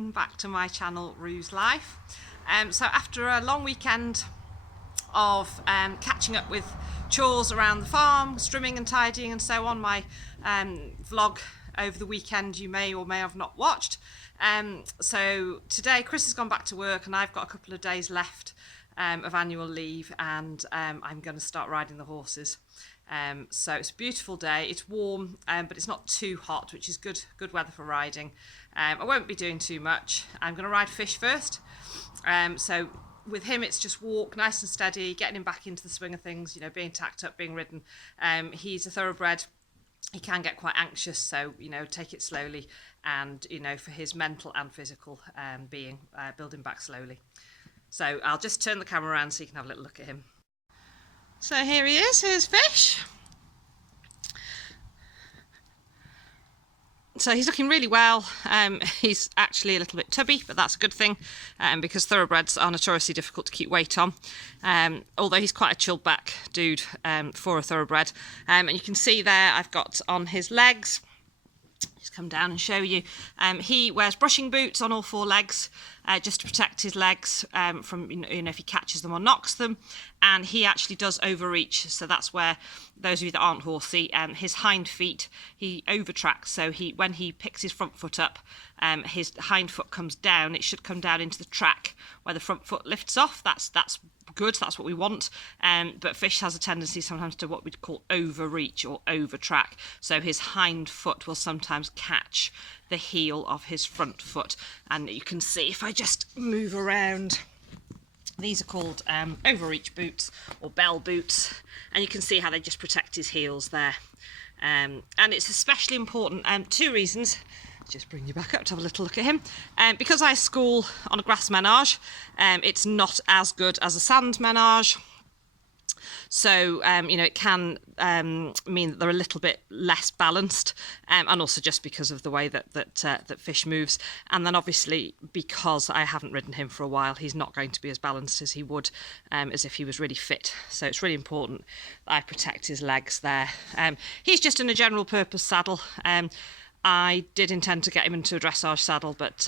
welcome back to my channel Rue's Life. So after a long weekend of catching up with chores around the farm, trimming and tidying and so on, my vlog over the weekend you may or may have not watched. So today Chris has gone back to work and I've got a couple of days left of annual leave, and I'm going to start riding the horses. So it's a beautiful day, it's warm, but it's not too hot, which is good weather for riding. I won't be doing too much. I'm going to ride Fish first. So with him it's just walk nice and steady, getting him back into the swing of things, you know, being tacked up, being ridden. He's a thoroughbred. He can get quite anxious, so, you know, take it slowly, and, you know, for his mental and physical being, build him back slowly. So I'll just turn the camera around so you can have a little look at him. So here he is, here's Fish. So he's looking really well. He's actually a little bit tubby, but that's a good thing, because thoroughbreds are notoriously difficult to keep weight on. Although he's quite a chilled back dude for a thoroughbred. And you can see there I've got on his legs, just come down and show you, he wears brushing boots on all four legs, just to protect his legs from, you know, if he catches them or knocks them. And he actually does overreach, so that's where, those of you that aren't horsey, his hind feet, he overtracks, so when he picks his front foot up, his hind foot comes down. It should come down into the track where the front foot lifts off. That's good, that's what we want. But Fish has a tendency sometimes to what we'd call overreach or overtrack, so his hind foot will sometimes catch the heel of his front foot. And you can see if I just move around, these are called overreach boots or bell boots, and you can see how they just protect his heels there. And it's especially important, two reasons. Just bring you back up to have a little look at him. Because I school on a grass menage, it's not as good as a sand menage. So, you know, it can mean that they're a little bit less balanced, and also just because of the way that Fish moves. And then obviously, because I haven't ridden him for a while, he's not going to be as balanced as he would as if he was really fit. So it's really important that I protect his legs there. He's just in a general purpose saddle. I did intend to get him into a dressage saddle, but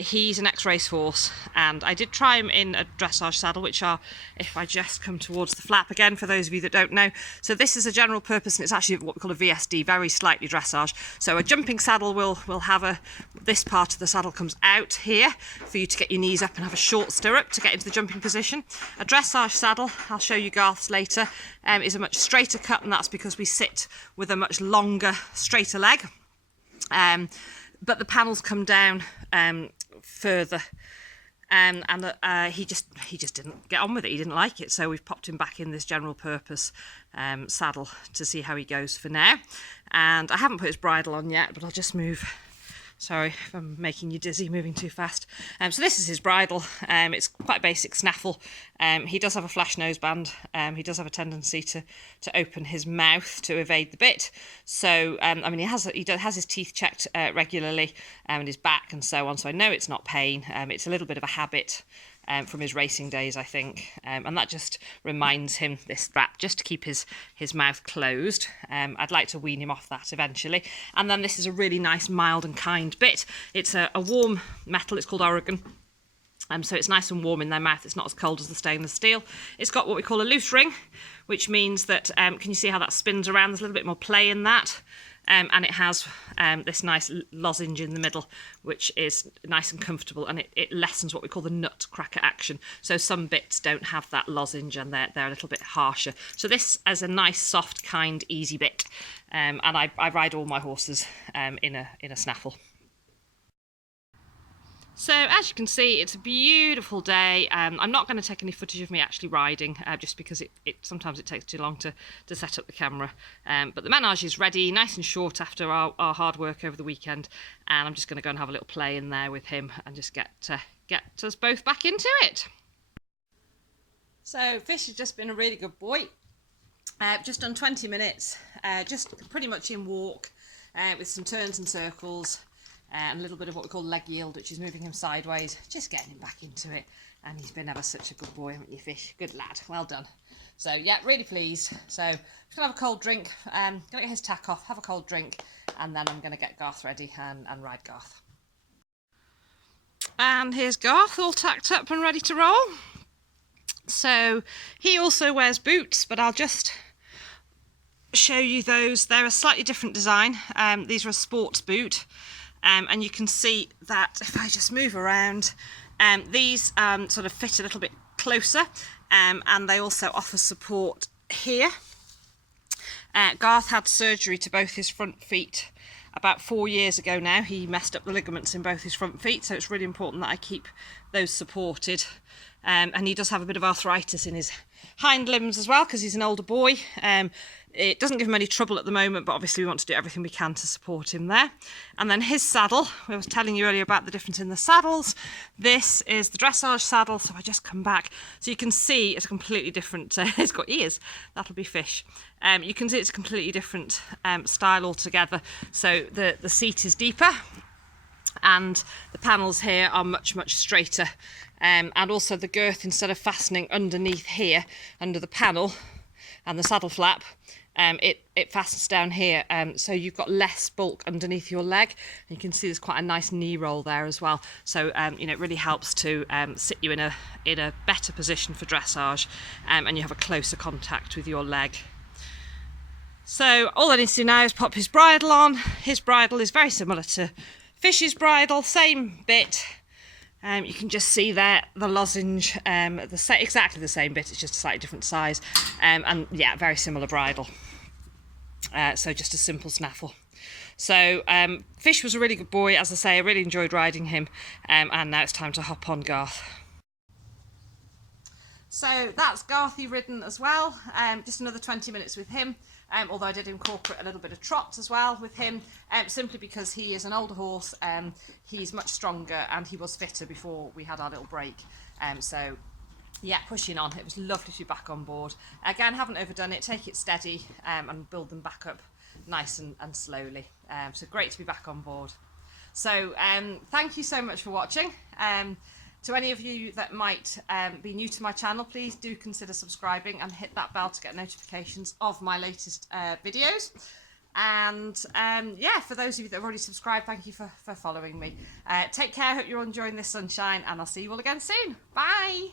he's an ex-race horse, and I did try him in a dressage saddle, which are, if I just come towards the flap again, for those of you that don't know. So this is a general purpose, and it's actually what we call a VSD, very slightly dressage. So a jumping saddle will have this part of the saddle comes out here for you to get your knees up and have a short stirrup to get into the jumping position. A dressage saddle, I'll show you Garth's later, is a much straighter cut, and that's because we sit with a much longer, straighter leg. But the panels come down further, and he just didn't get on with it. He didn't like it, so we've popped him back in this general purpose saddle to see how he goes for now. And I haven't put his bridle on yet, but I'll just move. Sorry if I'm making you dizzy, moving too fast. So this is his bridle. It's quite a basic snaffle. He does have a flash noseband. He does have a tendency to open his mouth to evade the bit. So, I mean, he has his teeth checked regularly, and his back and so on. So I know it's not pain. It's a little bit of a habit from his racing days, I think, and that just reminds him, this strap, just to keep his mouth closed. I'd like to wean him off that eventually. And then this is a really nice, mild and kind bit. It's a warm metal, it's called Oregon. So it's nice and warm in their mouth. It's not as cold as the stainless steel. It's got what we call a loose ring, which means that, can you see how that spins around? There's a little bit more play in that. And it has this nice lozenge in the middle, which is nice and comfortable, and it lessens what we call the nut cracker action. So some bits don't have that lozenge, and they're a little bit harsher. So this is a nice, soft, kind, easy bit. And I ride all my horses in a snaffle. So as you can see, it's a beautiful day. I'm not going to take any footage of me actually riding, just because sometimes it takes too long to set up the camera. But the menage is ready, nice and short after our hard work over the weekend, and I'm just going to go and have a little play in there with him and just get us both back into it. So Fish has just been a really good boy. Just done 20 minutes, just pretty much in walk, with some turns and circles. And a little bit of what we call leg yield, which is moving him sideways, just getting him back into it. And he's been ever such a good boy, haven't you, Fish? Good lad, well done. So yeah, really pleased. So I'm just gonna have a cold drink, gonna get his tack off, have a cold drink, and then I'm gonna get Garth ready and ride Garth. And here's Garth all tacked up and ready to roll. So he also wears boots, but I'll just show you those. They're a slightly different design. These are a sports boot, and you can see that if I just move around, these sort of fit a little bit closer, and they also offer support here. Garth had surgery to both his front feet about 4 years ago now. He messed up the ligaments in both his front feet, so it's really important that I keep those supported. And he does have a bit of arthritis in his hind limbs as well, because he's an older boy. It doesn't give him any trouble at the moment, but obviously we want to do everything we can to support him there. And then his saddle, I was telling you earlier about the difference in the saddles. This is the dressage saddle, so I just come back. So you can see it's completely different. It's got ears, that'll be fish. You can see it's a completely different style altogether. So the seat is deeper, and the panels here are much, much straighter. And also the girth, instead of fastening underneath here, under the panel and the saddle flap, it fastens down here, so you've got less bulk underneath your leg. And you can see there's quite a nice knee roll there as well. So it really helps to sit you in a better position for dressage, and you have a closer contact with your leg. So all I need to do now is pop his bridle on. His bridle is very similar to Fish's bridle, same bit. You can just see there the lozenge, exactly the same bit, it's just a slightly different size, and yeah, very similar bridle. So just a simple snaffle. So Fish was a really good boy, as I say. I really enjoyed riding him, and now it's time to hop on Garth. So that's Garthy ridden as well. Just another 20 minutes with him. Although I did incorporate a little bit of trot as well with him, simply because he is an older horse, he's much stronger, and he was fitter before we had our little break. So yeah, pushing on. It was lovely to be back on board. Again, haven't overdone it, take it steady, and build them back up nice and slowly. So great to be back on board. So thank you so much for watching. To any of you that might be new to my channel, please do consider subscribing and hit that bell to get notifications of my latest videos. And yeah, for those of you that have already subscribed, thank you for following me. Take care, hope you're all enjoying this sunshine, and I'll see you all again soon. Bye!